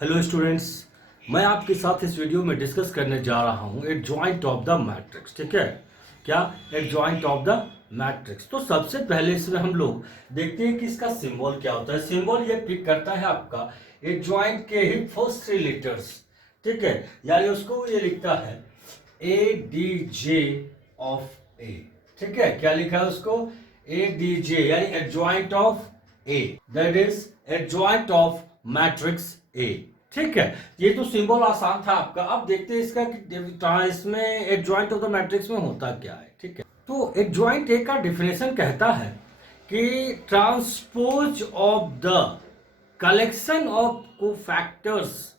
Hello students, मैं आपके साथ इस वीडियो में डिस्कस करने जा रहा हूँ एक जॉइंट ऑफ द मैट्रिक्स। ठीक है, क्या एक जॉइंट ऑफ द मैट्रिक्स। तो सबसे पहले इसमें हम लोग देखते हैं कि इसका सिंबल क्या होता है। सिंबल ये पिक करता है आपका एक जॉइंट के ही फर्स्ट थ्री लेटर्स। ठीक है, यानी उसको ये लिखता है A D J of A. ठीक है, क्या लिखा है उसको, ए डी जे, यानी adjoint of A, that is adjoint of matrix ए। ठीक है, ये तो सिंबल आसान था आपका। अब देखते हैं इसका कि इसमें एडजॉइंट ऑफ द मैट्रिक्स में होता क्या है। ठीक है, तो एडजॉइंट ए का डिफिनेशन कहता है कि transpose of the collection of cofactors,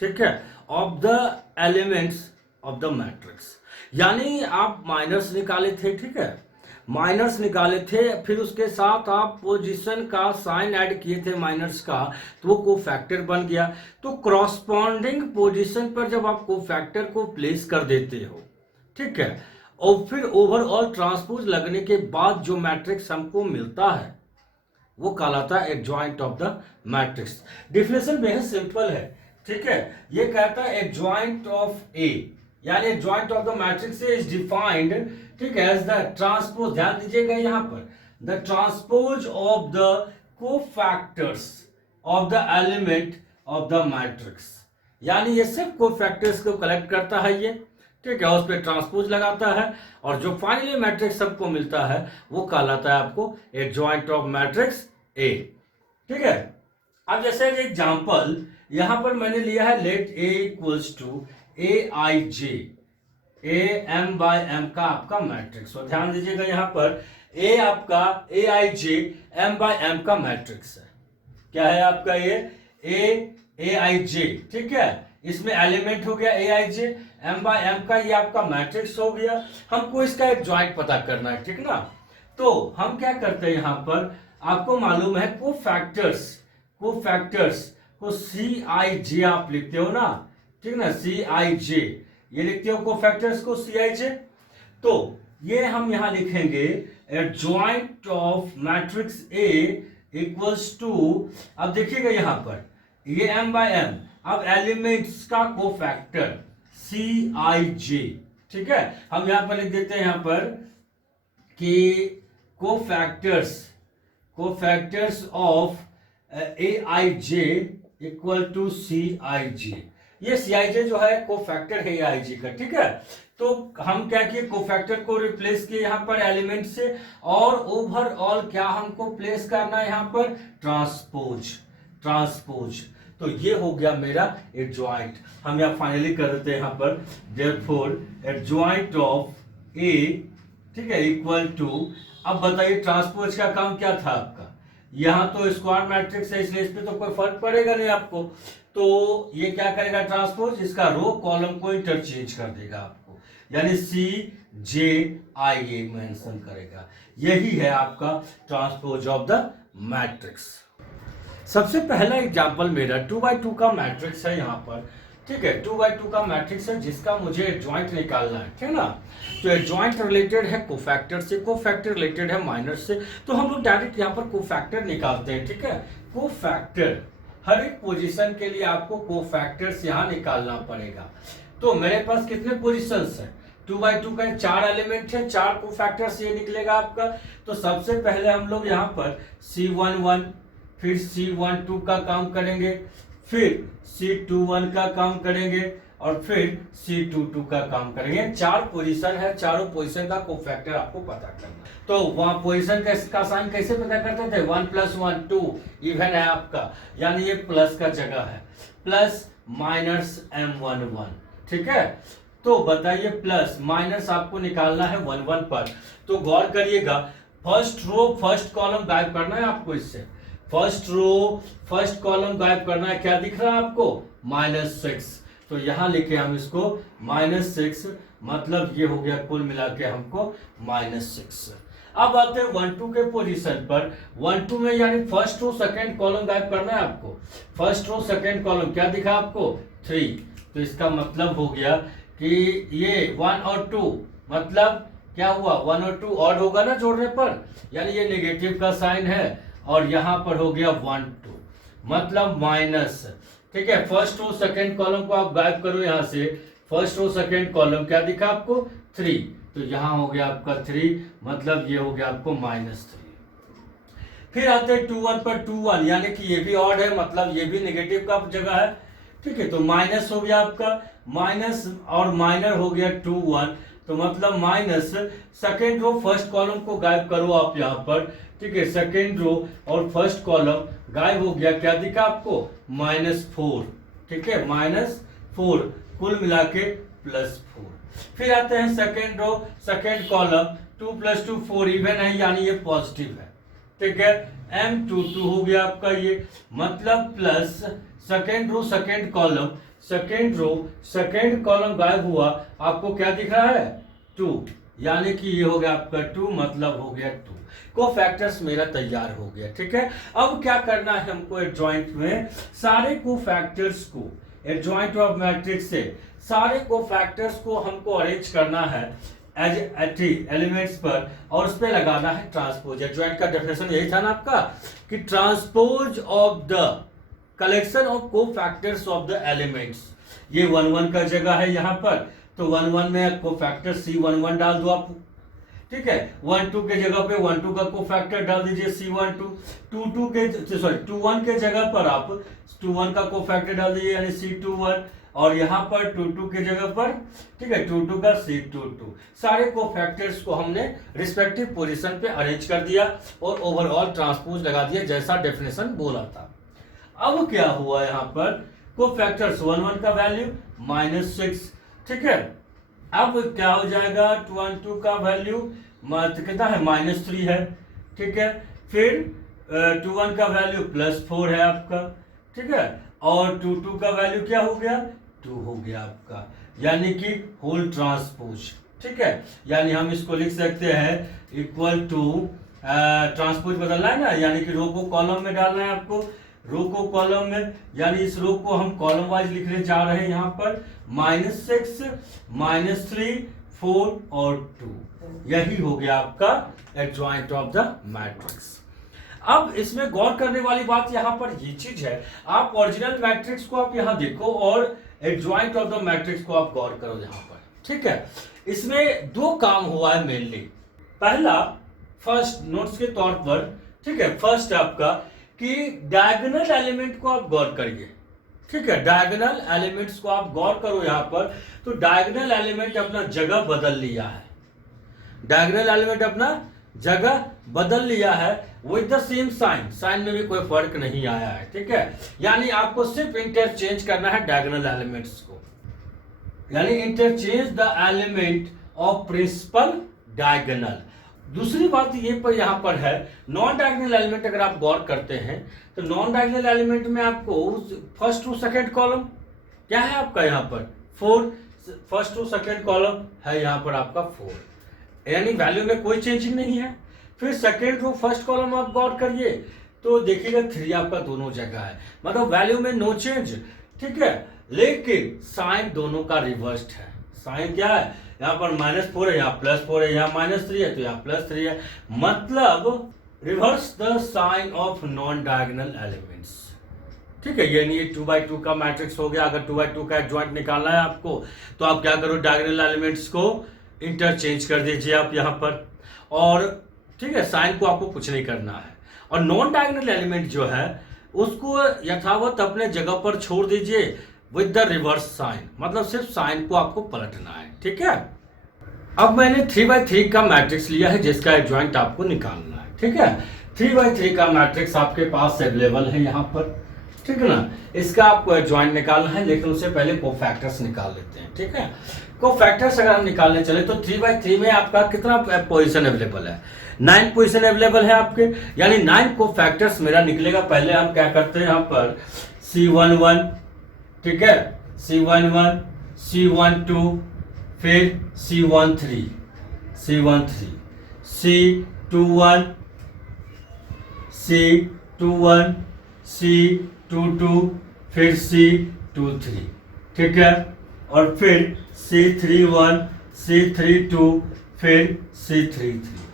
ठीक है, of the elements of the matrix. यानी आप माइनस निकाले थे, ठीक है, माइनस निकाले थे, फिर उसके साथ आप पोजीशन का साइन ऐड किए थे माइनस का, तो वो कोफैक्टर बन गया। तो क्रॉसपॉन्डिंग पोजीशन पर जब आप कोफैक्टर को प्लेस कर देते हो, ठीक है, और फिर ओवरऑल ट्रांसपोज लगने के बाद जो मैट्रिक्स हमको मिलता है वो कहलाता है adjoint of the matrix. Definition बेहद सिंपल है। ठीक है, ये कहता है एडजॉइंट ऑफ ए, यानी adjoint of the matrix is defined, ठीक है, एज द ट्रांसपोज, ध्यान दीजिएगा यहां पर, the transpose of the cofactors of the element of the matrix. यानी ये सिर्फ कोफैक्टर्स को कलेक्ट करता है ये, ठीक है, उस पर ट्रांसपोज लगाता है और जो फाइनली मैट्रिक्स सबको मिलता है वो कहलाता है आपको एडजॉइंट ऑफ मैट्रिक्स ए। ठीक है, अब जैसे एग्जांपल यहां पर मैंने लिया है let A equals to A I J, A M by M का आपका मैट्रिक्स। और ध्यान दीजिएगा यहां पर ए आपका ए I J M by M का मैट्रिक्स है। क्या है आपका ये ए आई जे, ठीक है, इसमें एलिमेंट हो गया ए I J, M by M का ये आपका मैट्रिक्स हो गया। हमको इसका एक जॉइंट पता करना है, ठीक ना। तो हम क्या करते हैं यहां पर, आपको मालूम है कोफैक्टर्स को सी आई जे आप लिखते हो ना, ठीक ना, सी आई जे ये लिखते हो कोफैक्टर्स को सी आई जे। तो ये हम यहां लिखेंगे adjoint of matrix A equals to, अब देखिएगा यहां पर ये एम बाय एम, अब एलिमेंट्स का कोफैक्टर सी आई जे। ठीक है, हम यहां पर लिख देते हैं यहां पर कि cofactors of A I J equal to C I J. ये सी आई जे जो है कोफैक्टर है ए आई जे का। ठीक है, तो हम क्या किए, कोफैक्टर को रिप्लेस किए यहां पर एलिमेंट से, और ओवरऑल क्या हमको प्लेस करना है यहां पर, ट्रांसपोज। तो ये हो गया मेरा एडजॉइंट। हम यहां फाइनली कर देते हैं यहां पर देयरफॉर एडजॉइंट ऑफ ए, ठीक है, इक्वल टू, अब बताइए ट्रांसपोज का काम क्या था आपका, यहां तो स्क्वायर मैट्रिक्स है इसलिए इस पे तो कोई फर्क पड़ेगा नहीं आपको। तो ये क्या करेगा ट्रांसपोज, इसका रो कॉलम को इंटरचेंज कर देगा आपको, यानी सी जे आई ए मेंशन करेगा। यही है आपका ट्रांसपोज ऑफ द मैट्रिक्स। सबसे पहला एग्जांपल मेरा 2x2 का मैट्रिक्स है यहाँ पर। ठीक है, 2x2 का मैट्रिक्स है जिसका मुझे एडजॉइंट निकालना है, ठीक है ना। तो एडजॉइंट रिलेटेड है कोफैक्टर से, कोफैक्टर रिलेटेड है माइनस से, तो हम लोग डायरेक्ट यहाँ पर कोफैक्टर निकालते हैं। ठीक है, कोफैक्टर हर एक पोजीशन के लिए आपको कोफैक्टर्स यहाँ निकालना पड़ेगा। तो मेरे पास कितने पोजीशंस है, 2x2 का 4 एलिमेंट है, 4 कोफैक्टर्स ये निकलेगा आपका। तो सबसे पहले हम लोग यहाँ पर C11 फिर C12 का काम करेंगे, फिर C21 का काम करेंगे और फिर C22 का काम करेंगे। 4 पोजीशन है, चारों पोजीशन का कोफैक्टर आपको पता करना। तो वहां पोजीशन का साइन कैसे पता करते थे, 1 + 1 2 इवन है आपका, यानी ये प्लस का जगह है, प्लस माइनस M11। ठीक है, तो बताइए प्लस माइनस आपको निकालना है 1 1 पर। तो गौर करिएगा, फर्स्ट रो फर्स्ट कॉलम गायब करना है आपको, इससे फर्स्ट रो फर्स्ट कॉलम गायब करना है। क्या दिख रहा है आपको, -6, तो यहां लिखे हम इसको -6, मतलब ये हो गया कुल मिला के हमको -6। अब आते हैं 1 2 के पोजीशन पर। 1 2 में यानी फर्स्ट रो सेकंड कॉलम गायब करना है आपको। फर्स्ट रो सेकंड कॉलम क्या दिखा आपको, 3, तो इसका मतलब हो गया कि ये 1 और 2, मतलब क्या हुआ, 1 और 2 ऑड होगा ना जोड़ने पर, यानी ये नेगेटिव का साइन है, और यहां पर हो गया 1 2, मतलब माइनस ठीक है, फर्स्ट रो सेकंड कॉलम को आप गायब करो यहाँ से, फर्स्ट रो सेकंड कॉलम क्या दिखा आपको 3, तो यहाँ हो गया आपका 3, मतलब ये हो गया आपको -3। फिर आते हैं 2 1 पर 2 1, यानी कि ये भी ऑड है, मतलब ये भी नेगेटिव का जगह है। ठीक है, तो माइनस हो गया आपका, माइनस और माइनर हो गया 2 1, तो मतलब minus second row first column को गायब करो आप यहाँ पर। ठीक है, सेकेंड रो और फर्स्ट कॉलम गायब हो गया, क्या दिखा आपको -4। ठीक है, -4, कुल मिला के +4। फिर आते हैं second row second column, 2 + 2 4 even है, यानी ये पॉजिटिव है। ठीक है, M22 हो गया आपका ये, मतलब plus second row second column, second row second column गायब हुआ, आपको क्या दिख रहा है 2, यानी कि ये हो गया आपका 2, मतलब हो गया 2। कोफैक्टर्स मेरा तैयार हो गया। ठीक है, अब क्या करना है हमको एडजॉइंट में, सारे कोफैक्टर्स को एडजॉइंट ऑफ मैट्रिक्स से सारे कोफैक्टर्स को हमको अरेंज करना है एज एलिमेंट्स पर, और उस पर लगाना है ट्रांसपोज। एडजॉइंट का डेफिनेशन यही था ना आपका कि transpose of the collection of cofactors of the elements. ये 1 1 का जगह है यहाँ पर, तो 1 1 में कोफैक्टर C11 डाल दो आप। ठीक है, 1 2 के जगह पे 1 2 का कोफैक्टर डाल दीजिए C12, 2 2 के 2 1 के जगह पर आप 2 1 का कोफैक्टर डाल दीजिए, यानी C21, और यहाँ पर 2 2 के जगह पर, ठीक है, 2 2 का C22। सारे कोफैक्टर्स को हमने रिस्पेक्टिव पोजीशन पे अरेंज कर दिया और ओवरऑल ट्रांसपोज लगा दिया, जैसा डेफिनेशन बोला था। अब क्या हुआ यहाँ पर, कोफैक्टर्स 1 1 का वैल्यू -6। ठीक है, अब क्या हो जाएगा, 1 2 का वैल्यू कितना है -3 है। ठीक है, फिर 2 1 का वैल्यू +4 है आपका। ठीक है, और 2 2 का वैल्यू क्या हो गया 2 हो गया आपका, यानी कि होल ट्रांसपोज। ठीक है, यानी हम इसको लिख सकते हैं इक्वल टू, ट्रांसपोज बदलना है ना, यानी कि रो को कॉलम में डालना है आपको, रो को कॉलम में, यानी इस रो को हम कॉलम वाइज लिखने जा रहे हैं यहाँ पर, -6 -3 4 और 2, यही हो गया आपका एडजॉइंट ऑफ द मैट्रिक्स। अब इसमें गौर करने वाली बात यहाँ पर ये चीज है, आप ओरिजिनल मैट्रिक्स को आप यहाँ देखो और एडजॉइंट ऑफ द मैट्रिक्स को आप गौर करो यहाँ पर। ठीक है, इसमें 2 काम हुआ है मेनली। पहला, फर्स्ट नोट्स के तौर पर, ठीक है, फर्स्ट आपका कि डायगोनल एलिमेंट को आप गौर करिए। ठीक है, डायगोनल एलिमेंट्स को आप गौर करो यहाँ पर, तो डायगोनल एलिमेंट अपना जगह बदल लिया है, डायगोनल एलिमेंट अपना जगह बदल लिया है with the same sign, sign में भी कोई फर्क नहीं आया है। ठीक है, यानी आपको सिर्फ इंटरचेंज करना है डायगोनल एलिमेंट्स को, यानी interchange the element of principal diagonal. दूसरी बात ये पर यहाँ पर है, नॉन डायगोनल एलिमेंट अगर आप गौर करते हैं तो नॉन डायगोनल एलिमेंट में आपको फर्स्ट टू सेकंड कॉलम क्या है आपका यहाँ पर 4, फर्स्ट टू सेकंड कॉलम है यहाँ पर आपका 4, यानी वैल्यू में कोई चेंजिंग नहीं है। फिर सेकेंड रो फर्स्ट कॉलम आप गौर करिए तो देखिएगा 3 आपका दोनों जगह है, मतलब वैल्यू में नो चेंज। ठीक है, लेकिन साइन दोनों का रिवर्स्ड है। साइन क्या है, यहाँ पर -4 है, यहाँ +4 है, यहाँ -3 है तो यहाँ +3 है, मतलब reverse the sign of non diagonal elements. ठीक है, यानी ये 2x2 का मैट्रिक्स हो गया। अगर 2x2 का एडजॉइंट निकालना है आपको तो आप क्या करो, डायगोनल एलिमेंट्स को इंटरचेंज कर दीजिए आप यहाँ पर, और ठीक है, साइन को आपको कुछ नहीं करना है। और नॉन डायगोनल एलिमेंट जो है उसको यथावत अपने जगह पर छोड़ दीजिए विद द रिवर्स साइन, मतलब सिर्फ साइन को आपको पलटना है। ठीक है, अब मैंने 3x3 का मैट्रिक्स लिया है जिसका एडजॉइंट आपको निकालना है। ठीक है, 3x3 का मैट्रिक्स आपके पास अवेलेबल है यहाँ पर। ठीक है ना, इसका आपको एडजॉइंट निकालना है, लेकिन उससे पहले कोफैक्टर्स निकाल लेते हैं। ठीक है, कोफैक्टर्स अगर हम निकालने चले तो 3x3 में आपका कितना पोजीशन अवेलेबल है, 9 पोजीशन अवेलेबल है आपके, यानी 9 कोफैक्टर्स मेरा निकलेगा। पहले हम क्या करते हैं यहाँ पर C11, ठीक है, C11 C12, फिर C13 C21 C21 C22, फिर C23, ठीक है, और फिर C31 C32, फिर C33।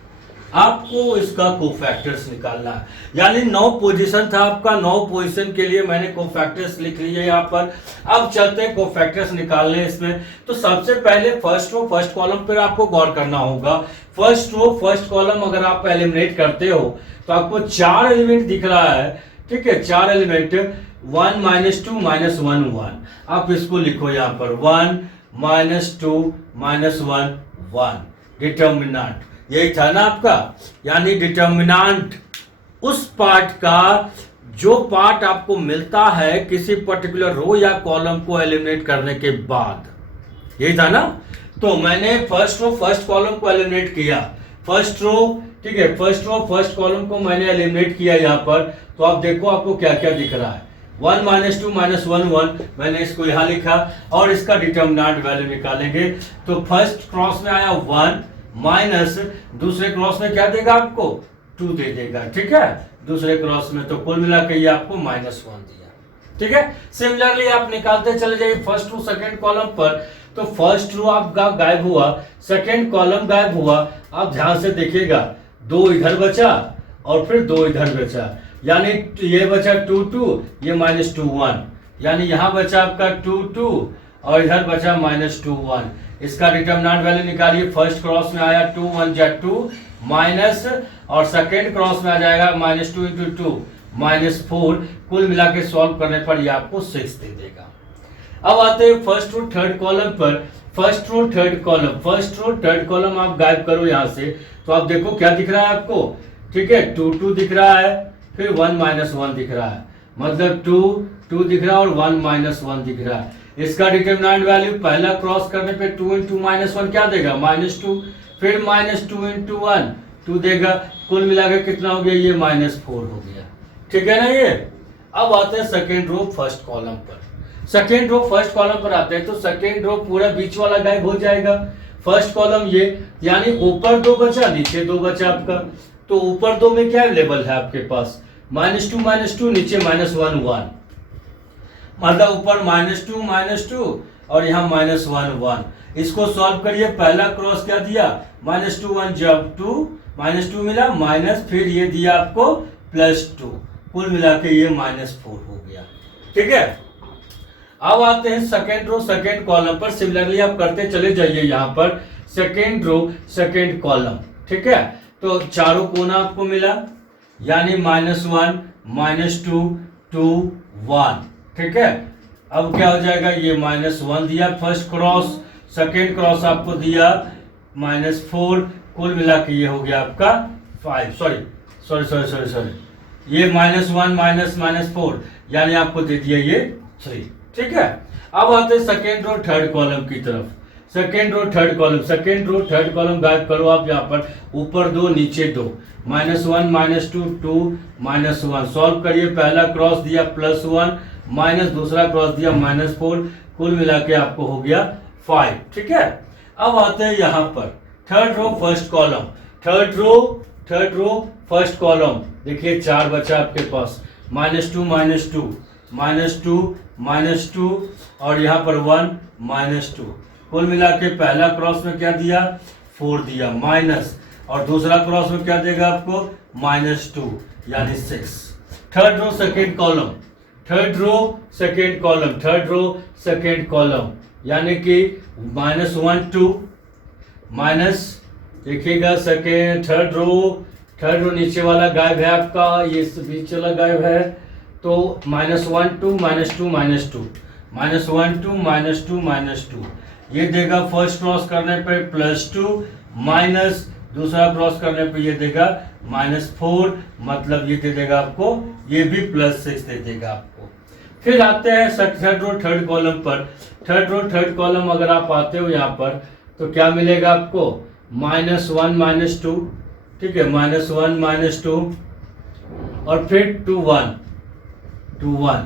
आपको इसका कोफैक्टर्स निकालना है। यानी 9 पोजीशन था आपका, 9 पोजीशन के लिए मैंने कोफैक्टर्स लिख लिए यहाँ पर। अब चलते हैं कोफैक्टर्स निकालने इसमें। तो सबसे पहले फर्स्ट रो फर्स्ट कॉलम पर आपको गौर करना होगा। फर्स्ट रो फर्स्ट कॉलम अगर आप एलिमिनेट करते हो तो आपको 4 एलिमेंट दिख रहा है, ठीक है, 4 एलिमेंट, 1 -2 -1 1। आप इसको लिखो यहाँ पर 1 -2 -1 1। डिटर्मिनेंट यही था ना आपका, यानी डिटर्मिनेंट उस पार्ट का जो पार्ट आपको मिलता है किसी पर्टिकुलर रो या कॉलम को एलिमिनेट करने के बाद, यही था ना। तो मैंने फर्स्ट रो फर्स्ट कॉलम को एलिमिनेट किया, फर्स्ट रो, ठीक है, फर्स्ट रो फर्स्ट कॉलम को मैंने एलिमिनेट किया यहाँ पर। तो आप देखो आपको क्या क्या दिख रहा है, 1 -2 -1 1, मैंने इसको यहां लिखा और इसका डिटर्मिनेंट वैल्यू निकालेंगे। तो फर्स्ट क्रॉस में आया 1 माइनस दूसरे क्रॉस में क्या देगा आपको 2 दे देगा, ठीक है, दूसरे क्रॉस में। तो कुल मिला के ये आपको -1 दिया, ठीक है। सिमिलरली आप निकालते चले जाइए फर्स्ट रो सेकंड कॉलम पर। तो फर्स्ट रो आपका गायब हुआ, सेकंड कॉलम गायब हुआ। आप ध्यान से देखिएगा, 2 इधर बचा और फिर 2 इधर बचा, यानी ये बचा 2 2, ये -2 1, यानी यहां बचा आपका 2 2 और इधर बचा -2 1। इसका डिटर्मिनेंट वैल्यू निकालिए। फर्स्ट क्रॉस में आया 2 1 जा 2 माइनस, और सेकेंड क्रॉस में आ जाएगा -2 × 2 -4। कुल मिला के सॉल्व करने पर ये आपको 6 दे देगा। अब आते हैं फर्स्ट रो थर्ड कॉलम पर। First row third column, first row third column आप गायब करो यहां से। तो आप देखो क्या दिख रहा है आपको, ठीक है, 2 2 दिख रहा है, फिर 1 -1 दिख रहा है, मतलब 2 2 दिख रहा है और 1 -1 दिख रहा है। इसका डिटर्मिनेंट वैल्यू पहला क्रॉस करने पे 2 × -1 क्या देगा -2, फिर -2 × 1 2 देगा। कुल मिलाकर कितना हो गया, ये -4 हो गया, ठीक है ना ये। अब आते हैं सेकेंड रो फर्स्ट कॉलम पर। सेकेंड रो फर्स्ट कॉलम पर आते हैं तो सेकेंड रो पूरा बीच वाला गायब हो जाएगा। फर्स्ट कॉलम ये, यानी ऊपर 2 बचा नीचे 2 बचा आपका। तो ऊपर 2 में क्या अवेलेबल है आपके पास, -2 -2, नीचे -1 1, मतलब ऊपर -2 और यहाँ -1 1। इसको सॉल्व करिए। पहला क्रॉस क्या दिया, -2 1 जब 2 -2 मिला, माइनस फिर ये दिया आपको +2, कुल मिला के ये -4 हो गया, ठीक है। अब आते हैं सेकेंड रो सेकेंड कॉलम पर। सिमिलरली आप करते चले जाइए यहाँ पर, सेकेंड रो सेकेंड कॉलम, ठीक है। तो चारों कोना आपको मिला, यानी -1 -2 2 1, ठीक है। अब क्या हो जाएगा, ये -1 दिया फर्स्ट क्रॉस, सेकेंड क्रॉस आपको दिया -4, कुल मिला के ये हो गया आपका 5, सॉरी, ये -1 -4, यानी आपको दे दिया ये 3, ठीक है। अब आते हैं सेकेंड रो थर्ड कॉलम की तरफ। Second row third column, second row third column गायब करो आप यहाँ पर। ऊपर 2 नीचे 2, -1 -2 2 -1। सॉल्व करिए। पहला क्रॉस दिया +1 माइनस दूसरा क्रॉस दिया -4, कुल मिला के आपको हो गया 5, ठीक है। अब आते हैं यहाँ पर third row first column, third row first column. देखिए 4 बचा आपके पास, -2 -2 और यहाँ पर 1 -2। कुल मिला के पहला क्रॉस में क्या दिया 4 दिया माइनस, और दूसरा क्रॉस में क्या देगा आपको -2 यानी 6। Third row second column, third row second column, third row second column, यानी कि -1 2 माइनस, देखिएगा सेकेंड थर्ड रो नीचे वाला गायब है आपका, ये बीच वाला गायब है। तो -1 2 -2 -1 2 ये देगा फर्स्ट क्रॉस करने पे +2 माइनस दूसरा क्रॉस करने पे ये देगा -4, मतलब ये दे देगा आपको, ये भी +6 दे देगा आपको। फिर आते हैं थर्ड रो थर्ड कॉलम पर। थर्ड रो थर्ड कॉलम अगर आप आते हो यहाँ पर तो क्या मिलेगा आपको, -1 -2, ठीक है, -1 -2 और फिर 2 1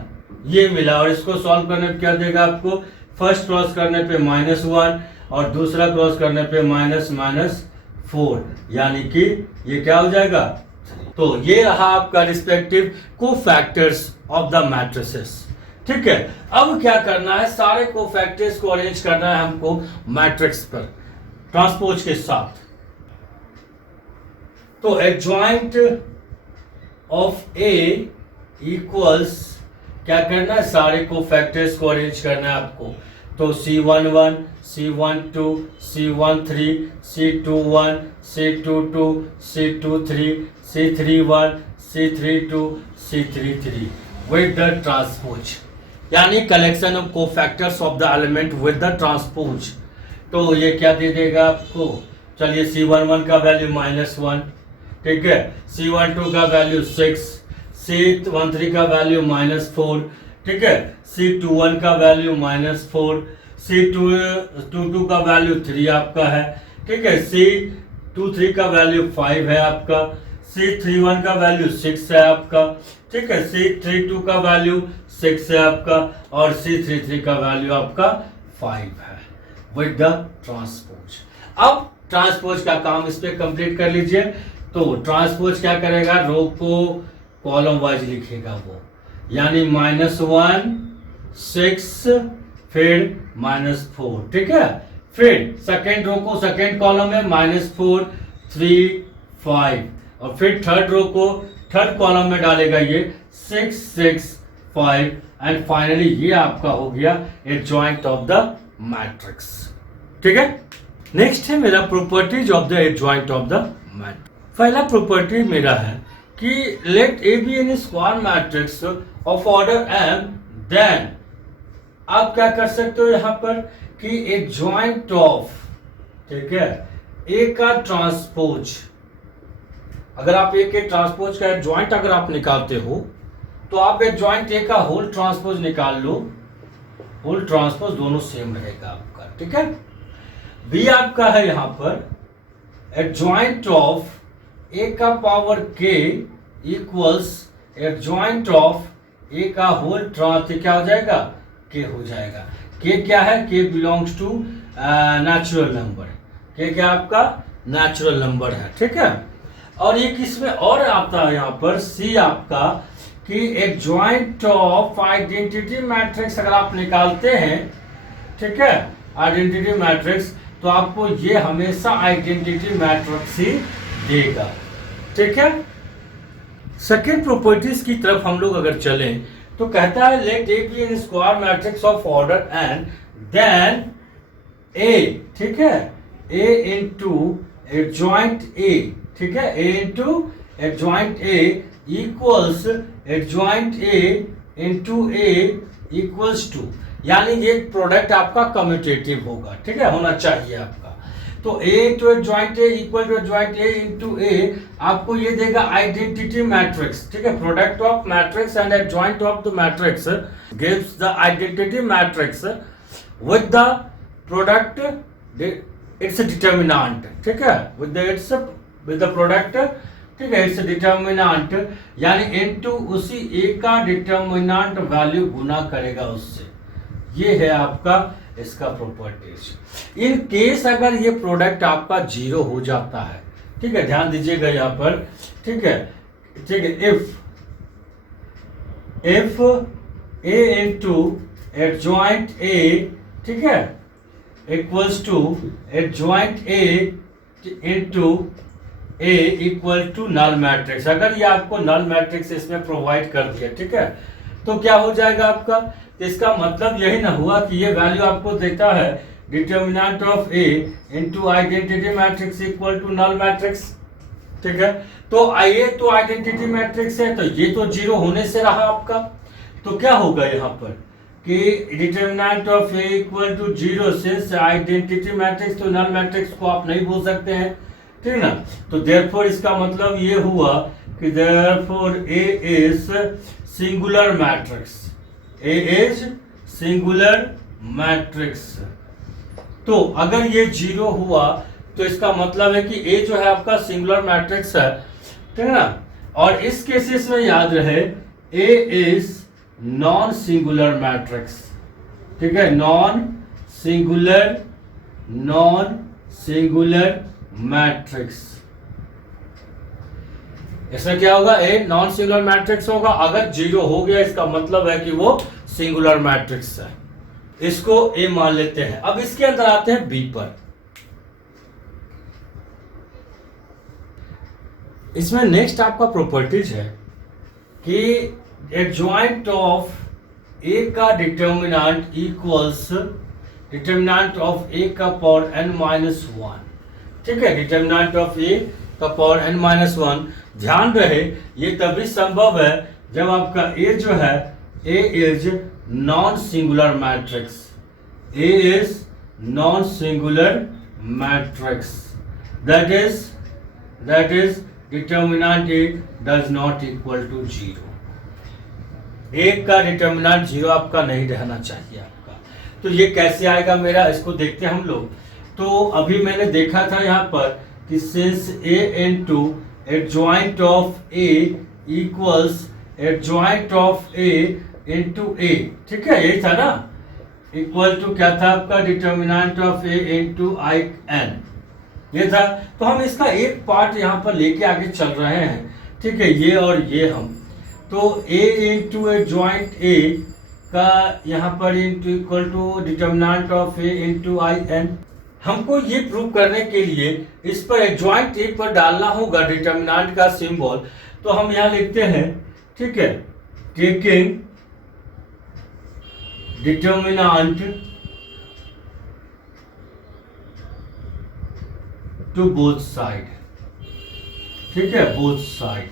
ये मिला। और इसको सॉल्व करने पे क्या देगा आपको, फर्स्ट क्रॉस करने पे -1 और दूसरा क्रॉस करने पे -4, यानी कि ये क्या हो जाएगा। तो ये रहा आपका respective cofactors of the matrices, ठीक है। अब क्या करना है, सारे कोफैक्टर्स को अरेंज करना है हमको मैट्रिक्स पर ट्रांसपोज के साथ। तो एडजॉइंट ऑफ ए इक्वल्स क्या करना है, सारे को फैक्टर्स को अरेंज करना है आपको। तो C11, C12, C13, C21, C22, C23, C31, C32, C33 with the transpose, यानी collection of cofactors of the element with the transpose. तो ये क्या दे देगा आपको, चलिए C11 का वैल्यू -1, ठीक है, C12 का वैल्यू 6, C13 का वैल्यू -4, ठीक है, C21 का वैल्यू -4, C22 का वैल्यू 3 आपका है, ठीक है, C23 का वैल्यू 5 है आपका, C31 का वैल्यू 6 है आपका, ठीक है, C32 का वैल्यू 6 है आपका, और C33 का वैल्यू आपका 5 है विद द ट्रांसपोज। अब ट्रांसपोज का काम इस पे कंप्लीट कर लीजिए। तो ट्रांसपोज क्या करेगा, रो को कॉलम वाइज लिखेगा वो, यानी -1 6 फिर -4, ठीक है, फिर सेकेंड रो को सेकेंड कॉलम में -4 3 5, और फिर थर्ड रो को थर्ड कॉलम में डालेगा ये 6 6 5, एंड फाइनली ये आपका हो गया एडजॉइंट ऑफ द मैट्रिक्स। ठीक है, नेक्स्ट है मेरा properties of the adjoint of the matrix. पहला प्रॉपर्टी मेरा है कि let A be an square matrix of order m, then आप क्या कर सकते हो यहां पर कि एडजॉइंट ऑफ, ठीक है, ए का ट्रांसपोज, अगर आप ए के ट्रांसपोज का एडजॉइंट अगर आप निकालते हो तो आप एडजॉइंट ए का होल ट्रांसपोज निकाल लो, होल ट्रांसपोज दोनों सेम रहेगा आपका। ठीक है, बी आपका है यहां पर एडजॉइंट ऑफ ए का पावर के इक्वल्स एडजॉइंट ऑफ ए का होल ट्रांस, क्या हो जाएगा, के हो जाएगा। के क्या है, के बिलोंग्स टू नेचुरल नंबर, के क्या आपका नेचुरल नंबर है। ठीक है, और ये किसमें और आता है यहाँ पर सी आपका कि एडजॉइंट ऑफ आइडेंटिटी मैट्रिक्स अगर आप निकालते हैं, ठीक है, आइडेंटिटी मैट्रिक्स, तो आपको ये हमेशा आइडेंटिटी मैट्रिक्स ही देगा। ठीक है, सेकेंड प्रॉपर्टीज की तरफ हम लोग अगर चलें तो कहता है let A be an square matrix of order n, then A, ठीक है, ए इंटू एडजॉइंट ए, ठीक है, A into adjoint A equals adjoint A into A equals to, यानी ये प्रोडक्ट आपका कम्यूटेटिव होगा। ठीक है, होना चाहिए आपका। तो A into adjoint A equal to adjoint A into A आपको ये देगा आइडेंटिटी मैट्रिक्स। ठीक है, product of matrix and adjoint of the matrix gives the identity matrix with the product its determinant. ठीक है, विद द प्रोडक्ट, ठीक है, its determinant, यानी इनटू उसी ए का डिटर्मिनेंट वैल्यू गुना करेगा उससे। ये है आपका इसका प्रॉपर्टीज। इन केस अगर ये प्रोडक्ट आपका 0 हो जाता है, ठीक है, ध्यान दीजिएगा यहाँ पर, ठीक है, ठीक है, if A into adjoint A, ठीक है, equals to adjoint A into A equal to null matrix, अगर ये आपको नल मैट्रिक्स इसमें प्रोवाइड कर दिया, ठीक है, तो क्या हो जाएगा आपका, इसका मतलब यही ना हुआ कि ये वैल्यू आपको देता है determinant of A into identity matrix equal to null matrix. ठीक है, तो ये तो आइडेंटिटी मैट्रिक्स है, तो ये तो 0 होने से रहा आपका, तो क्या होगा यहाँ पर कि determinant of A equal to 0 से आइडेंटिटी मैट्रिक्स, तो नल मैट्रिक्स को आप नहीं बोल सकते हैं। ठीक है ना, तो देयरफॉर इसका मतलब ये हुआ कि therefore A is singular matrix, A is singular matrix. तो अगर ये 0 हुआ तो इसका मतलब है कि ए जो है आपका सिंगुलर मैट्रिक्स है। ठीक है ना, और इस केसेस में याद रहे ए इज नॉन सिंगुलर मैट्रिक्स। ठीक है, नॉन सिंगुलर मैट्रिक्स। इसमें क्या होगा, ए नॉन सिंगुलर मैट्रिक्स होगा। अगर 0 हो गया इसका मतलब है कि वो सिंगुलर मैट्रिक्स है। इसको ए मान लेते हैं। अब इसके अंदर आते हैं बी पर। इसमें नेक्स्ट आपका प्रॉपर्टीज है कि एडजॉइंट ऑफ ए का determinant equals determinant of A का पावर n माइनस वन। ठीक है, डिटर्मिनेंट ऑफ ए का पावर n माइनस वन। ध्यान रहे ये तभी संभव है जब आपका ए जो है A is non singular matrix, A is non singular matrix, that is determinant A does not equal to zero. एक का डिटर्मिनेंट जीरो आपका नहीं रहना चाहिए आपका। तो ये कैसे आएगा मेरा, इसको देखते हैं हम लोग। तो अभी मैंने देखा था यहाँ पर कि since A into adjoint of A equals adjoint of A into A, ठीक है यही था ना, इक्वल टू क्या था आपका determinant of A into I N, ये था। तो हम इसका एक पार्ट यहाँ पर लेके आगे चल रहे हैं, ठीक है, ये और ये हम। तो a into adjoint a का यहाँ पर into equal to determinant of a into I N. हमको ये प्रूव करने के लिए इस पर एडजॉइंट a पर डालना होगा डिटर्मिनेंट का सिंबल। तो हम यहाँ लिखते हैं, ठीक है, taking determinant to both side, ठीक है, बोथ साइड।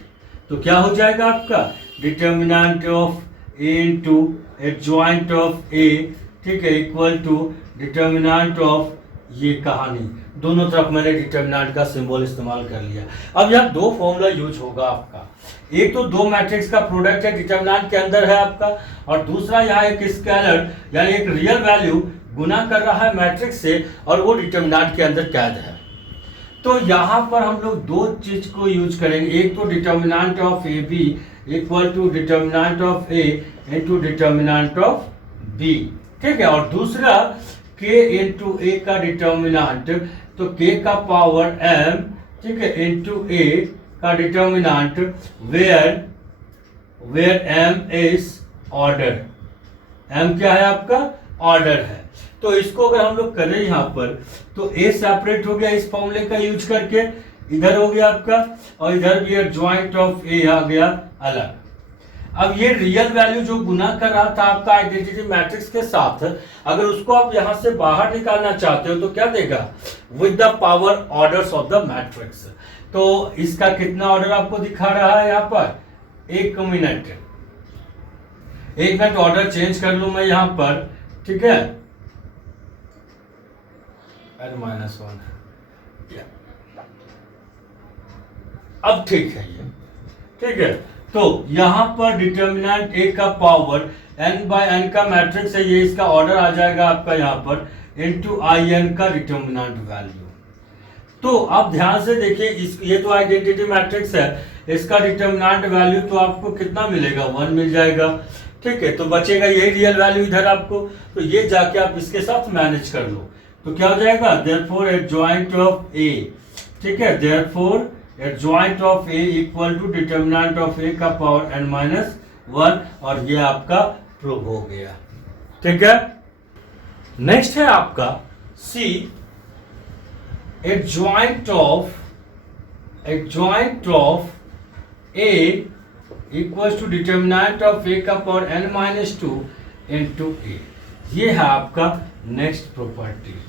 तो क्या हो जाएगा आपका determinant of A into adjoint of A, ठीक है, इक्वल टू डिटर्मिनेंट ऑफ ये कहानी, दोनों तरफ मैंने डिटर्मिनेंट का सिंबल इस्तेमाल कर लिया। अब यहाँ दो फॉर्मूला यूज होगा आपका, एक तो दो मैट्रिक्स का प्रोडक्ट है डिटर्मिनेंट के अंदर है आपका, और दूसरा यहाँ एक स्केलर यानी एक रियल वैल्यू गुना कर रहा है मैट्रिक्स से और वो डिटर्मिनेंट के अंदर कैद है। तो यहाँ पर हम लोग दो चीज को यूज करेंगे, एक तो determinant of A B equal to determinant of A into determinant of B, ठीक है, और दूसरा के इंटू ए का डिटर्मिनेंट, तो के का पावर एम, ठीक है, इंटू ए का determinant where M is order, M क्या है आपका ऑर्डर है। तो इसको अगर हम लोग करें यहाँ पर तो ए सेपरेट हो गया इस फॉर्मूले का यूज करके, इधर हो गया आपका, और इधर भी एडजॉइंट ऑफ ए आ गया अलग। अब ये रियल वैल्यू जो गुना कर रहा था आपका आइडेंटिटी मैट्रिक्स के साथ, अगर उसको आप यहां से बाहर निकालना चाहते हो तो क्या देगा, with the power orders of the matrix. तो इसका कितना ऑर्डर आपको दिखा रहा है यहाँ पर, एक मिनट ऑर्डर चेंज कर लू मैं यहाँ पर, ठीक है, n-1, अब ठीक है ये, ठीक है। तो यहां पर डिटर्मिनेंट ए का पावर n बाय n का मैट्रिक्स है, ये इसका ऑर्डर आ जाएगा आपका यहाँ पर इनटू आई एन का डिटर्मिनेंट वैल्यू। तो आप ध्यान से देखिए, ये तो आइडेंटिटी मैट्रिक्स है, इसका डिटर्मिनेंट वैल्यू तो आपको कितना मिलेगा, 1 मिल जाएगा, ठीक है। तो बचेगा यही रियल वैल्यू इधर आपको, तो ये जाके आप इसके साथ मैनेज कर लो। तो क्या हो जाएगा, देयरफॉर एडजॉइंट ऑफ ए, ठीक है, therefore adjoint of A equal to determinant of A का पावर n माइनस 1, और ये आपका प्रूव हो गया, ठीक है। नेक्स्ट है आपका C, adjoint of A equal to determinant of A का power n minus 2 into A, ये है आपका नेक्स्ट प्रॉपर्टी,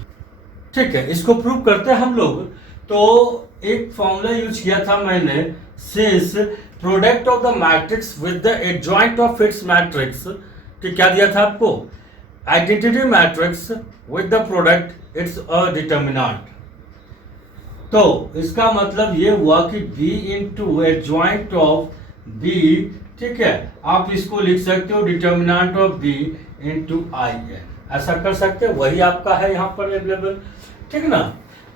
ठीक है। इसको प्रूव करते हैं हम लोग। तो एक फॉर्मूला यूज किया था मैंने, since product of the matrix with the adjoint of its matrix, ठीक, क्या दिया था आपको, identity matrix with the product it's a determinant. तो इसका मतलब ये हुआ कि b into adjoint of b, ठीक है, आप इसको लिख सकते हो determinant of b into I N, ऐसा कर सकते हो, वही आपका है यहाँ पर अवेलेबल, ठीक ना।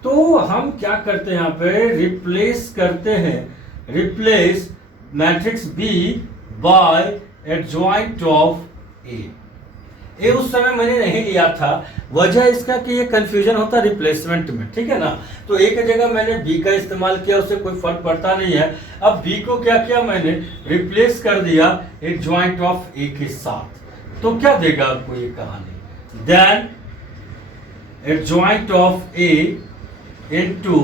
तो हम क्या करते हैं यहाँ पे, रिप्लेस करते हैं, replace matrix B by adjoint of A. ए उस समय मैंने नहीं लिया था, वजह इसका कि ये कंफ्यूजन होता है रिप्लेसमेंट में, ठीक है ना। तो ए की जगह मैंने बी का इस्तेमाल किया, उससे कोई फर्क पड़ता नहीं है। अब बी को क्या किया मैंने, रिप्लेस कर दिया एडजॉइंट ऑफ ए के साथ। तो क्या देगा आपको ये कहानी, then adjoint of A into,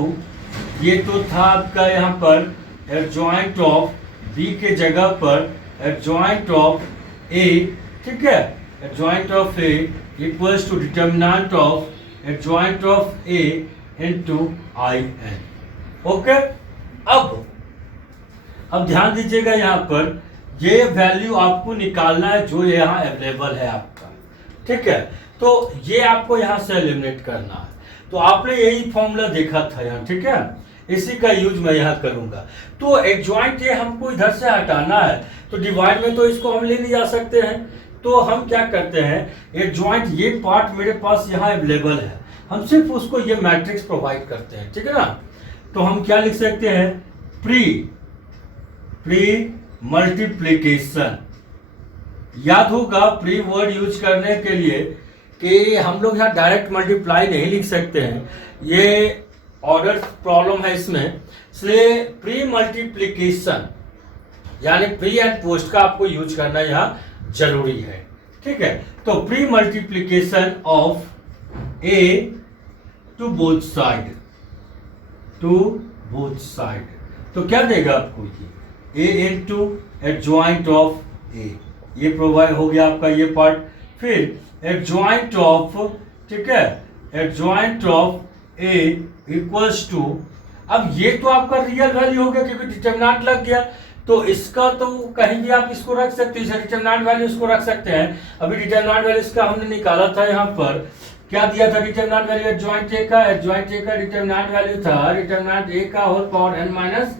ये तो था आपका यहाँ पर, एडजॉइंट ऑफ बी के जगह पर एडजॉइंट ऑफ ए, ठीक है, adjoint of A equals to determinant of adjoint of A into I N. Okay, अब ध्यान दीजिएगा यहाँ पर ये वैल्यू आपको निकालना है जो यहाँ अवेलेबल है आपका, ठीक है। तो ये आपको यहाँ से एलिमिनेट करना है। तो आपने यही फॉर्मूला देखा था यहाँ, ठीक है, इसी का यूज मैं यहाँ करूंगा। तो एडजॉइंट ये हमको इधर से हटाना है, तो डिवाइड में तो इसको हम ले नहीं जा सकते हैं। तो हम क्या करते हैं, एडजॉइंट ये पार्ट मेरे पास यहाँ अवेलेबल है, हम सिर्फ उसको ये मैट्रिक्स प्रोवाइड करते हैं, ठीक है ना। तो हम क्या लिख सकते हैं, प्री मल्टीप्लीकेशन। याद होगा प्री वर्ड यूज करने के लिए कि हम लोग यहाँ डायरेक्ट मल्टीप्लाई नहीं लिख सकते हैं, ये ऑर्डर प्रॉब्लम है इसमें, इसलिए प्री मल्टीप्लीकेशन यानी प्री एंड पोस्ट का आपको यूज करना यहाँ जरूरी है, ठीक है। तो pre multiplication of A to both side, तो क्या देगा आपको ये A into adjoint of A, ये प्रोवाइड हो गया आपका ये पार्ट। फिर एडजॉइंट ऑफ, ठीक है, adjoint of A equals to, अब ये तो आपका रियल वैल्यू हो गया क्योंकि डिटरमिनेंट लग गया, तो इसका तो कहीं भी आप इसको रख सकते हैं, डिटरमिनेंट वैल्यू इसको रख सकते हैं। अभी डिटरमिनेंट वैल्यू इसका हमने निकाला था, यहाँ पर क्या दिया था डिटरमिनेंट वैल्यू एडजॉइंट ए का, डिटरमिनेंट वैल्यू था डिटरमिनेंट ए का होल पावर n माइनस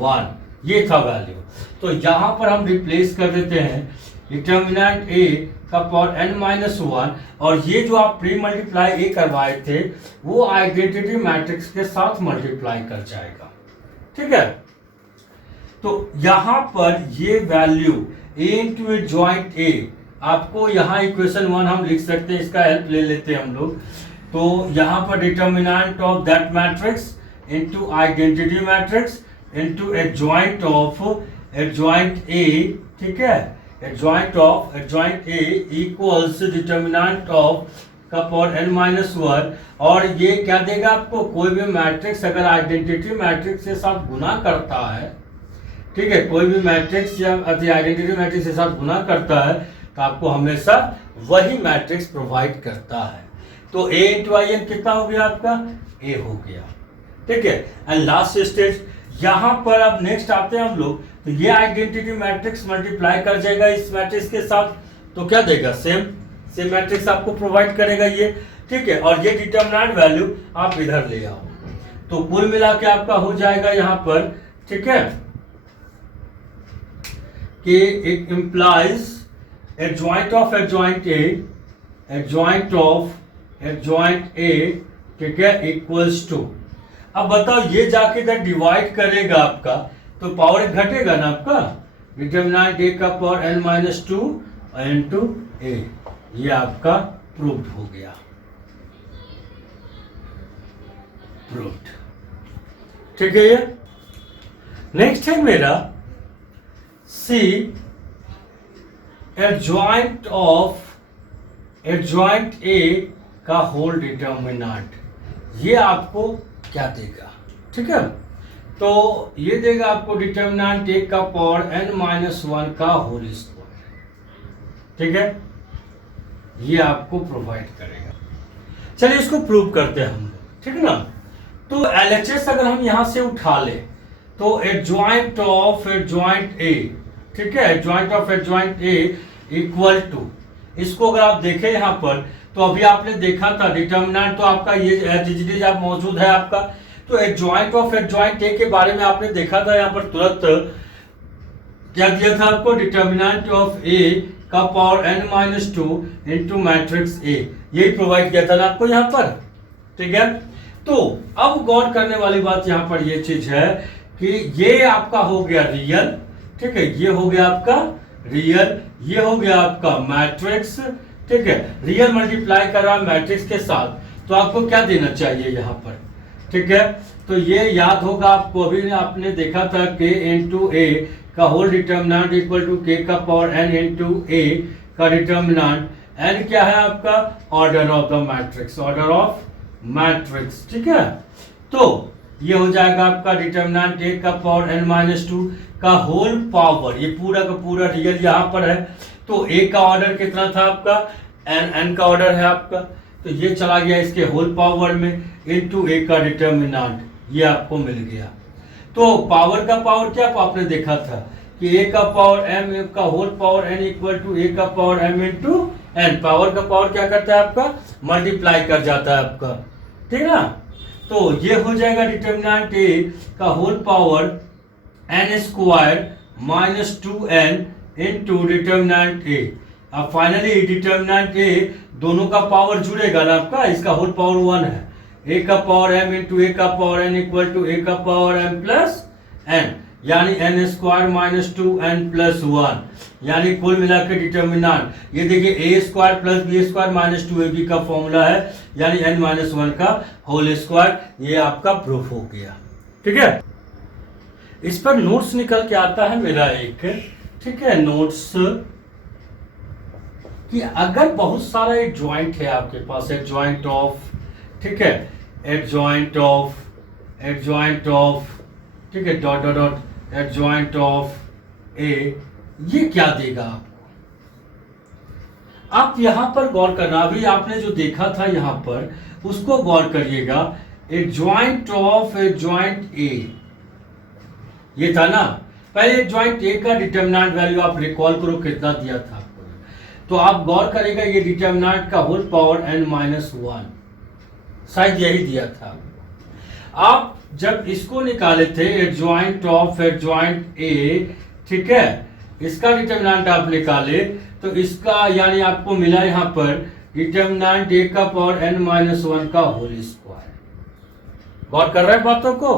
1, ये था वैल्यू। तो यहाँ पर हम रिप्लेस कर देते हैं डिटरमिनेंट ए का पावर n माइनस 1, और ये जो आप प्री मल्टीप्लाई ए करवाए थे वो आइडेंटिटी मैट्रिक्स के साथ मल्टीप्लाई कर जाएगा, ठीक है। तो यहाँ पर ये वैल्यू ए इंटू एडजॉइंट ए, आपको यहाँ इक्वेशन 1 हम लिख सकते हैं, इसका हेल्प ले लेते हैं हम लोग। तो यहाँ पर determinant of that matrix into identity matrix into adjoint of adjoint A, ठीक है, adjoint of adjoint A equals determinant of का पावर n माइनस 1, और ये क्या देगा आपको, कोई भी मैट्रिक्स अगर आइडेंटिटी मैट्रिक्स के साथ गुना करता है, ठीक है, कोई भी मैट्रिक्स या आइडेंटिटी मैट्रिक्स के साथ गुना करता है तो आपको हमेशा वही मैट्रिक्स प्रोवाइड करता है। तो a इंटू आई एन कितना हो गया आपका, a हो गया, ठीक है। एंड लास्ट स्टेज यहाँ पर अब नेक्स्ट आते हैं हम लोग, तो ये आइडेंटिटी मैट्रिक्स मल्टीप्लाई कर जाएगा इस मैट्रिक्स के साथ, तो क्या देगा, सेम मैट्रिक्स आपको प्रोवाइड करेगा ये, ठीक है। और ये डिटरमिनेंट वैल्यू आप इधर ले आओ, तो कुल मिला के आपका हो जाएगा यहाँ पर, ठीक है, कि it implies adjoint of adjoint A, ठीक है, इक्वल्स टू। अब बताओ ये जाके इधर डिवाइड करेगा आपका, तो पावर घटेगा ना आपका, डिटरमिनेंट ए का power n minus 2 into A, ये आपका प्रूव्ड हो गया, प्रूव्ड, ठीक है। ये नेक्स्ट है मेरा सी एडजॉइंट ऑफ एडजॉइंट ए का होल डिटरमिनेंट, ये आपको क्या देगा, ठीक है। तो ये देगा आपको डिटरमिनेंट ए का पावर n माइनस 1 का होल स्क्वायर, ठीक है, ये आपको प्रोवाइड करेगा। चलिए इसको प्रूव करते हैं हम, ठीक है ना। तो LHS अगर हम यहां से उठा ले तो एडजॉइंट ऑफ एडजॉइंट ए, ठीक है, adjoint of adjoint A equal to, इसको अगर आप देखें यहाँ पर, तो अभी आपने देखा था डिटरमिनेंट तो आपका ये एज आप मौजूद है आपका, तो एडजॉइंट ऑफ एडजॉइंट ए के बारे में आपने देखा था, यहाँ पर तुरंत क्या दिया था आपको, डिटरमिनेंट ऑफ ए का power n minus 2 into matrix A, यही प्रोवाइड किया था ना आपको यहाँ पर, ठीक है। तो अब गौर करने वाली बात यहाँ पर ये चीज है कि ये आपका हो गया रियल, ठीक है, ये हो गया आपका रियल, ये हो गया आपका मैट्रिक्स, ठीक है, रियल मल्टीप्लाई कर रहा है मैट्रिक्स के साथ, तो आपको क्या देना चाहिए यहाँ पर, ठीक है। तो ये याद होगा आपको, अभी आपने देखा था k इंटू ए का whole determinant equal to k का पावर n इंटू ए का डिटरमिनेंट, n क्या है आपका, order of the matrix, order of matrix, ठीक है। तो ये हो जाएगा आपका डिटर्मिनेंट ए का पावर n माइनस टू का होल पावर, ये पूरा का पूरा रियल यहाँ पर है। तो ए का ऑर्डर कितना था आपका, n का ऑर्डर है आपका, तो ये चला गया इसके होल पावर में इनटू ए का डिटर्मिनेंट, ये आपको मिल गया। तो पावर का पावर क्या आपने देखा था कि ए का पावर m का whole power n equal to A का power m into n। Power का पावर क्या करता है आपका, मल्टीप्लाई कर जाता है आपका, ठीक ना। तो ये हो जाएगा डिटर्मिनेंट ए का whole power n square minus 2n into determinant A. अब फाइनली डिटर्मिनेंट ए दोनों का पावर जुड़ेगा ना आपका, इसका होल पावर 1 है, ए का पावर m इंटू ए का power n equal to A का पावर m प्लस n, यानी n square minus 2n plus 1, यानी कुल मिला के डिटर्मिनेंट ये देखिए A square plus B square minus 2ab का फॉर्मूला है, यानी n माइनस 1 का होल स्क्वायर। ये आपका प्रूफ हो गया, ठीक है। इस पर नोट्स निकल के आता है मेरा एक, ठीक है, नोट्स कि अगर बहुत सारा एक ज्वाइंट है आपके पास, एक ज्वाइंट ऑफ, ठीक है, एक ज्वाइंट ऑफ, एक ज्वाइंट ऑफ, ठीक है, डॉट डॉट डॉट एक ज्वाइंट ऑफ ए, ये क्या देगा आपको, आप यहां पर गौर करना। अभी आपने जो देखा था यहां पर उसको गौर करिएगा, ए ज्वाइंट ऑफ ए ज्वाइंट ए, ये था ना। पहले ज्वाइंट ए का डिटर्मिनेंट वैल्यू आप रिकॉल करो कितना दिया था आपको, तो आप गौर करेगा ये डिटर्मिनेंट का होल पावर n माइनस 1, शायद यही दिया था। आप जब इसको निकाले थे एडजॉइंट ऑफ एडजॉइंट ए, ठीक है, इसका डिटर्मिनेंट आप निकाले तो इसका यानी आपको मिला यहां पर डिटर्मिनेंट ए का पावर n माइनस 1 का होल स्क्वायर। गौर कर रहे हैं बातों को।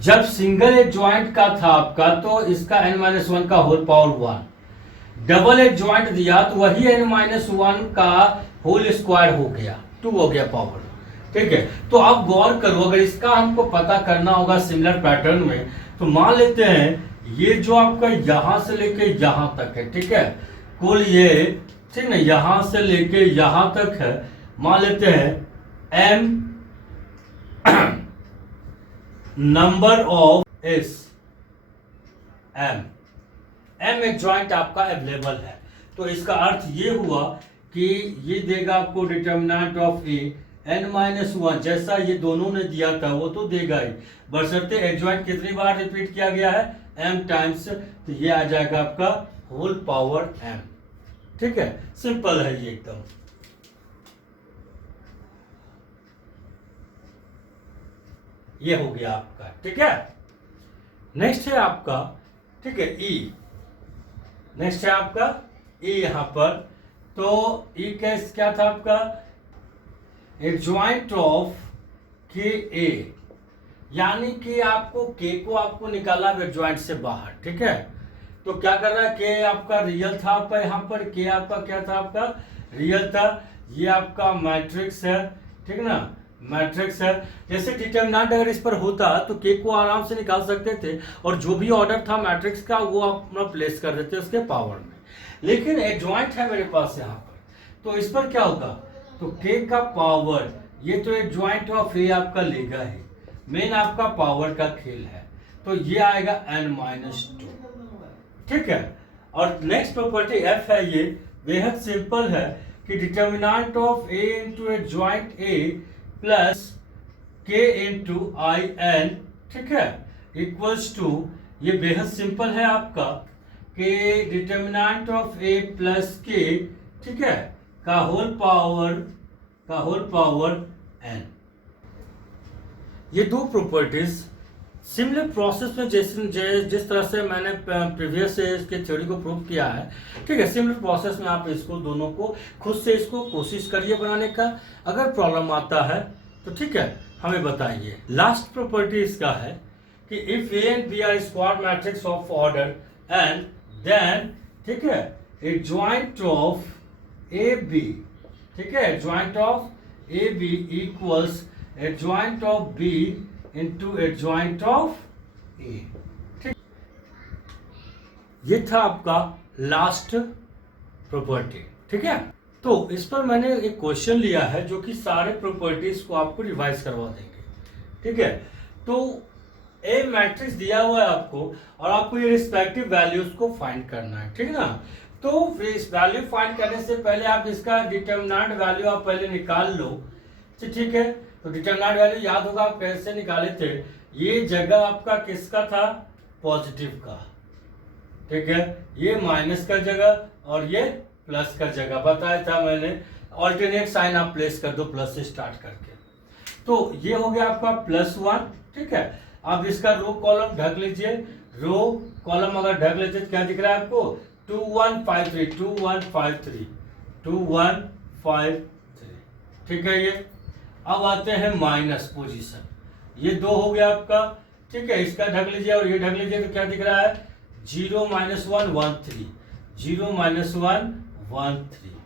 जब सिंगल एज ज्वाइंट का था आपका तो इसका n माइनस 1 का whole power 1, double adjoint दिया तो वही n माइनस 1 का होल स्क्वायर हो गया, 2 हो गया पावर, ठीक है। तो अब गौर करो, अगर इसका हमको पता करना होगा सिमिलर पैटर्न में, तो मान लेते हैं ये जो आपका यहां से लेके यहां तक है, ठीक है, कुल ये, ठीक ना, यहां से लेके यहां तक है, मान लेते हैं m नंबर ऑफ इस m एक ज्वाइंट आपका अवेलेबल है। तो इसका अर्थ ये हुआ कि ये देगा आपको determinant of A n minus 1, जैसा ये दोनों ने दिया था वो तो देगा ही, बशर्ते एडजॉइंट कितनी बार रिपीट किया गया है, m टाइम्स, तो ये आ जाएगा आपका होल पावर m, ठीक है। सिंपल है ये एकदम। ये हो गया आपका, ठीक है। नेक्स्ट है आपका, ठीक है, ई, नेक्स्ट है आपका ई यहां पर। तो ई केस क्या था आपका, एडजॉइंट ऑफ के ए, यानी कि आपको के को आपको निकाला एडजॉइंट से बाहर, ठीक है। तो क्या कर रहा है, के आपका रियल था आपका, यहां पर के आपका क्या था आपका रियल था, ये आपका मैट्रिक्स है, ठीक ना, मैट्रिक्स है। जैसे डिटर्मिनेंट अगर इस पर होता तो के को आराम से निकाल सकते थे और जो भी ऑर्डर था मैट्रिक्स का वो आप अपना प्लेस कर देते उसके पावर में, लेकिन एडजॉइंट है मेरे पास यहाँ पर, तो इस पर क्या होगा, तो के का पावर, ये तो एडजॉइंट ऑफ ए आपका लेगा ही, मेन आपका पावर का खेल है, तो ये आएगा n माइनस 2, ठीक है। और नेक्स्ट प्रॉपर्टी एफ है, ये बेहद सिंपल है कि determinant of A into adjoint A plus के इंटू आई एन, ठीक है, इक्वल्स टू, ये बेहद सिंपल है आपका, कि डिटर्मिनेंट ऑफ ए प्लस के, ठीक है, का होल पावर n। ये दो प्रॉपर्टीज सिमिलर प्रोसेस में जिस तरह से मैंने प्रीवियस इसके थ्योरी को प्रूव किया है, ठीक है, सिमिलर प्रोसेस में आप इसको दोनों को खुद से इसको कोशिश करिए बनाने का। अगर प्रॉब्लम आता है तो ठीक है हमें बताइए। लास्ट प्रॉपर्टी इसका है कि if A and B are square matrix of order and then, ठीक है, एडजॉइंट ऑफ ए बी, ठीक है, adjoint of A B equals adjoint of B into adjoint of A, ठीक। ये था आपका लास्ट प्रॉपर्टी, ठीक है। तो इस पर मैंने एक क्वेश्चन लिया है जो कि सारे प्रॉपर्टीज को आपको रिवाइज करवा देंगे, ठीक है। तो ए मैट्रिक्स दिया हुआ है आपको और आपको ये रिस्पेक्टिव वैल्यूज को फाइंड करना है, ठीक ना। तो इस वैल्यू फाइंड करने से पहले आप इसका डिटरमिनेंट वैल्यू आप पहले निकाल लो, ठीक है। तो डिटरमिनेंट वैल्यू याद होगा आप कैसे निकाले थे, ये जगह आपका किसका था, पॉजिटिव का, ठीक है। ये माइनस का जगह और ये प्लस का जगह बताया था मैंने। ऑल्टरनेट साइन आप प्लेस कर दो प्लस से स्टार्ट करके। तो ये हो गया आपका +1, ठीक है। अब इसका रो कॉलम ढक लीजिए, रो कॉलम अगर ढक लेते तो क्या दिख रहा है आपको, 2153 2153 2153, ठीक है। ये अब आते हैं माइनस पोजीशन, ये 2 हो गया आपका, ठीक है। इसका ढक लीजिए और ये ढक लीजिए तो क्या दिख रहा है, 0 - 1 1 3 0 - 1 1 3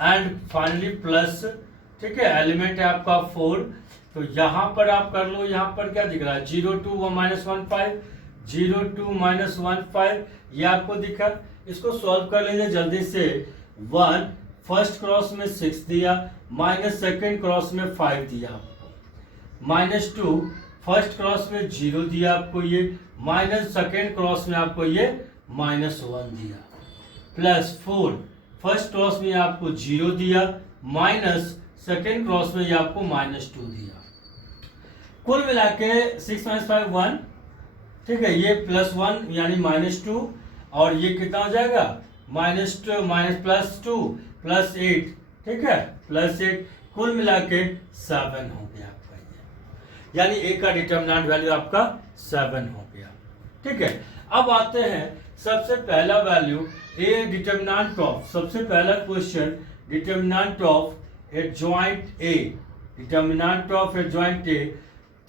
एंड फाइनली प्लस, ठीक है। एलिमेंट है आपका 4, तो यहां पर आप कर लो, यहां पर क्या दिख रहा है, 0 2 -1 5 0 2 -1 5, ये आपको दिखा। इसको सॉल्व कर लीजिए जल्दी से। 1 फर्स्ट क्रॉस में 6 दिया, माइनस सेकेंड क्रॉस में 5 दिया आपको, -2 फर्स्ट क्रॉस में 0 दिया आपको ये, माइनस सेकेंड क्रॉस में आपको ये -1 दिया, +4 फर्स्ट क्रॉस में आपको 0 दिया, माइनस सेकेंड क्रॉस में ये आपको -2 दिया। कुल मिला के 6 - 5 1, ठीक है। ये +1 यानी -2 और ये कितना हो जाएगा, -2 +2 +8, ठीक है, +8, कुल मिला के 7 हो गया आपका ये, यानी ए का डिटरमिनेंट वैल्यू आपका 7 हो गया, ठीक है। अब आते हैं सबसे पहला वैल्यू ए डिटरमिनेंट ऑफ, सबसे पहला question determinant of adjoint A, determinant of adjoint A,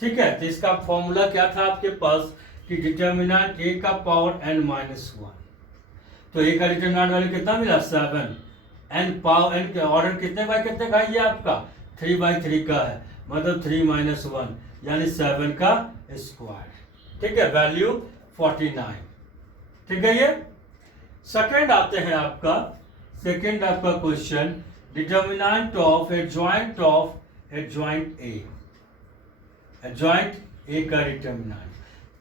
ठीक है। तो इसका फॉर्मूला क्या था आपके पास कि डिटरमिनेंट ए का पावर n-1, तो ए का डिटरमिनेंट वैल्यू कितना मिला, 7, एन पावर एन के ऑर्डर कितने बाय कितने का, ये आपका 3/3 का है, मतलब 3 - 1 यानी 7 का स्क्वायर, ठीक है, वैल्यू 49, ठीक है। ये सेकंड आते हैं आपका, सेकंड आपका question determinant of adjoint A, adjoint A का डिटरमिनेंट,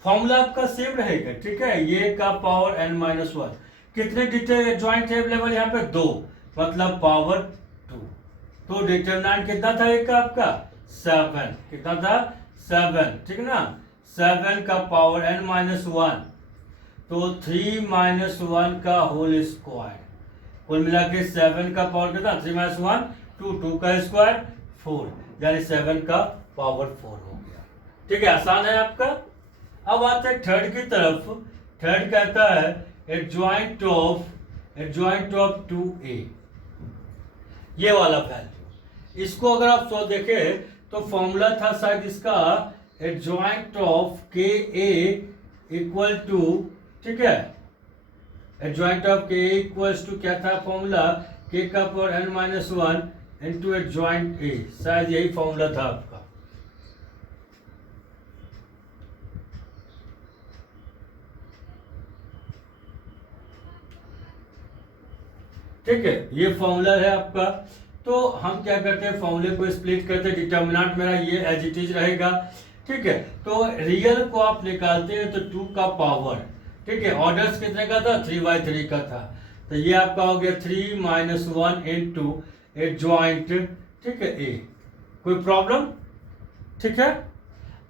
फॉर्मूला आपका सेम रहेगा, ठीक है। ये का पावर n-1, कितने एडजॉइंट अवेलेबल यहाँ पे, 2, मतलब पावर 2, तो डिटरमिनेंट कितना था एक का आपका 7, कितना था 7, ठीक ना, 7 का पावर n-1, तो 3 - 1 का होल स्क्वायर, कुल मिला के 7 का पावर कितना, 3 - 1 2, 2 का स्क्वायर 4, यानी 7 का पावर 4 हो गया, ठीक है। आसान है आपका। अब आते हैं थर्ड की तरफ, थर्ड कहता है एडजॉइंट ऑफ 2a, ये वाला वैल्यू, इसको अगर आप सो देखें तो फॉर्मूला था शायद इसका एडजॉइंट ऑफ के ए इक्वल टू, ठीक है, एडजॉइंट ऑफ के ए इक्वल्स टू क्या था फॉर्मूला, के का power n-1 into adjoint A, शायद यही फॉर्मूला था आपका, ठीक है, ये फॉर्मूला है आपका। तो हम क्या करते हैं, फॉर्मूले को स्प्लिट करते हैं, डिटरमिनेंट मेरा ये एज इट इज रहेगा, ठीक है। तो रियल को आप निकालते हैं तो 2 का पावर, ठीक है, ऑर्डर्स कितने का था, 3/3 का था, तो ये आपका हो गया 3 - 1 इनटू एडजॉइंट, ठीक है, ए, कोई प्रॉब्लम, ठीक है।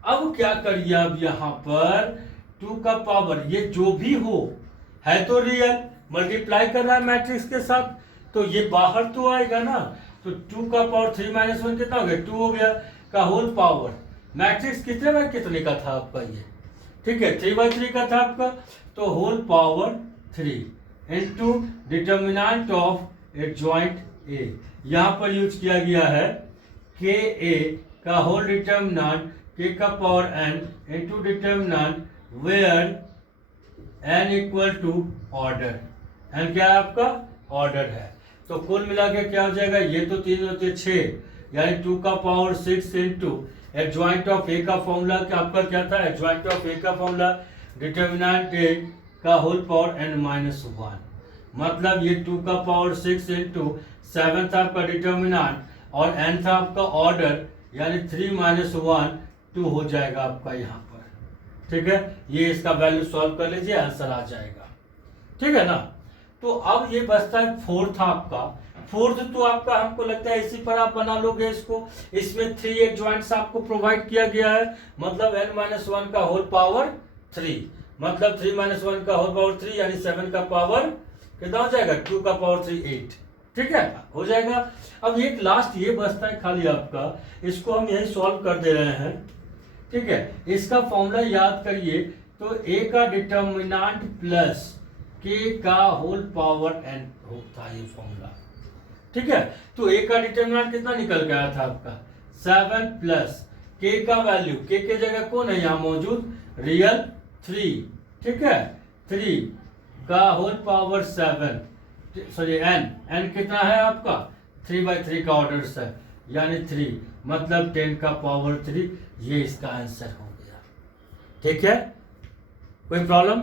अब क्या करिए, अब यहाँ पर 2 का पावर, ये जो भी हो है तो रियल, मल्टीप्लाई कर रहा है मैट्रिक्स के साथ, तो ये बाहर तो आएगा ना, तो 2 का पावर 3 - 1 कितना हो गया, 2 हो गया, का होल पावर, मैट्रिक्स कितने बाय कितने का था आपका ये, ठीक है, 3/3 का था आपका, तो whole power 3 into determinant of adjoint A, यहाँ पर यूज किया गया है के ए का होल डिटरमिनेंट, के का power n into determinant where n equal to order, n क्या है आपका, ऑर्डर है, तो कुल मिला के क्या हो जाएगा, ये तो 3 होते 6, यानी 2 का power 6 into adjoint of A का फॉर्मूला आपका क्या था, एडजॉइंट ऑफ ए का फॉर्मूला डिटरमिनेंट ए का होल पावर n-1, मतलब ये 2 का पावर 6 इनटू 7 था आपका डिटरमिनेंट और n था आपका ऑर्डर, यानी 3 - 1 2 हो जाएगा आपका यहाँ पर। ठीक है, ये इसका वैल्यू सॉल्व कर लीजिए, आंसर आ जाएगा। ठीक है ना। तो अब ये बचता है फोर्थ आपका। फोर्थ तो आपका हमको लगता है इसी पर आप बना लोगे इसको। इसमें 3 एडजॉइंट्स आपको प्रोवाइड किया गया है, मतलब n-1 का होल पावर 3, मतलब 3-1 का होल पावर 3 यानी 7 का पावर कितना हो जाएगा, 2 का पावर 3 8। ठीक है, हो जाएगा। अब एक लास्ट ये बचता है खाली आपका, इसको हम यही सॉल्व कर दे रहे हैं। ठीक है, इसका फॉर्मूला याद करिए, तो a का डिटर्मिनेंट प्लस k का होल पावर n होता है ये फॉर्मूला। ठीक है, तो a का डिटर्मिनेंट कितना निकल गया था आपका 7 प्लस k का वैल्यू, k के जगह कौन है यहाँ मौजूद, रियल 3। ठीक है, 3 का होल पावर 7, सॉरी n कितना है आपका 3/3 का ऑर्डर है, यानी 3 मतलब 10 का पावर 3। ये इसका आंसर हो गया। ठीक है, कोई प्रॉब्लम?